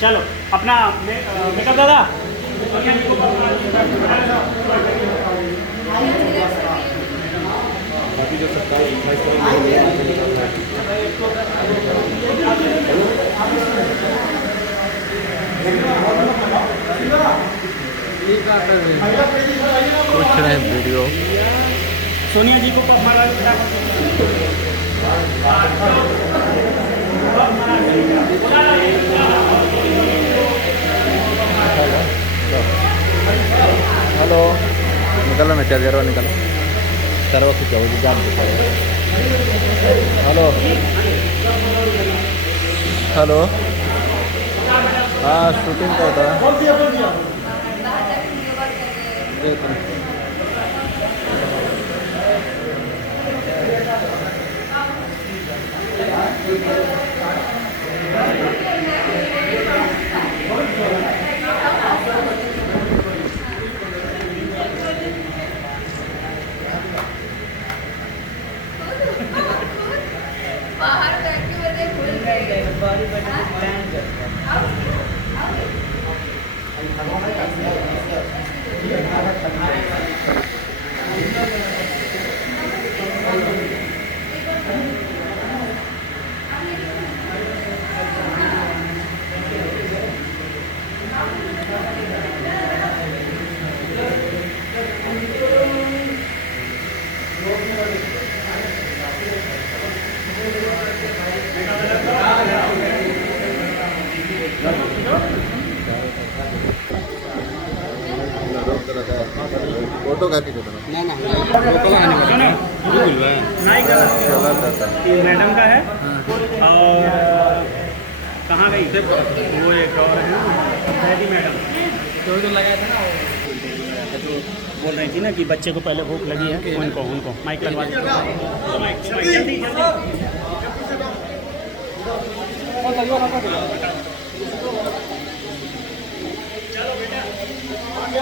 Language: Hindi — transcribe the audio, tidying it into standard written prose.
चलो अपना मेकअप दादा बाकी जो 27 कुछ नहीं वीडियो सोनिया जी को माला हेलो निकलो ना चार्जर निकलो सर्व कुछ जाओ जान हेलो हेलो हाँ शूटिंग का था बाहर बैठे बजे भूल गए बारी बैठे प्लान कर फोटो का मैडम का है और कहाँ गई वो एक और है दीदी मैडम तो लगाया था ना तो बोल रही थी ना कि बच्चे को पहले भूख लगी है उनको माइक लगवा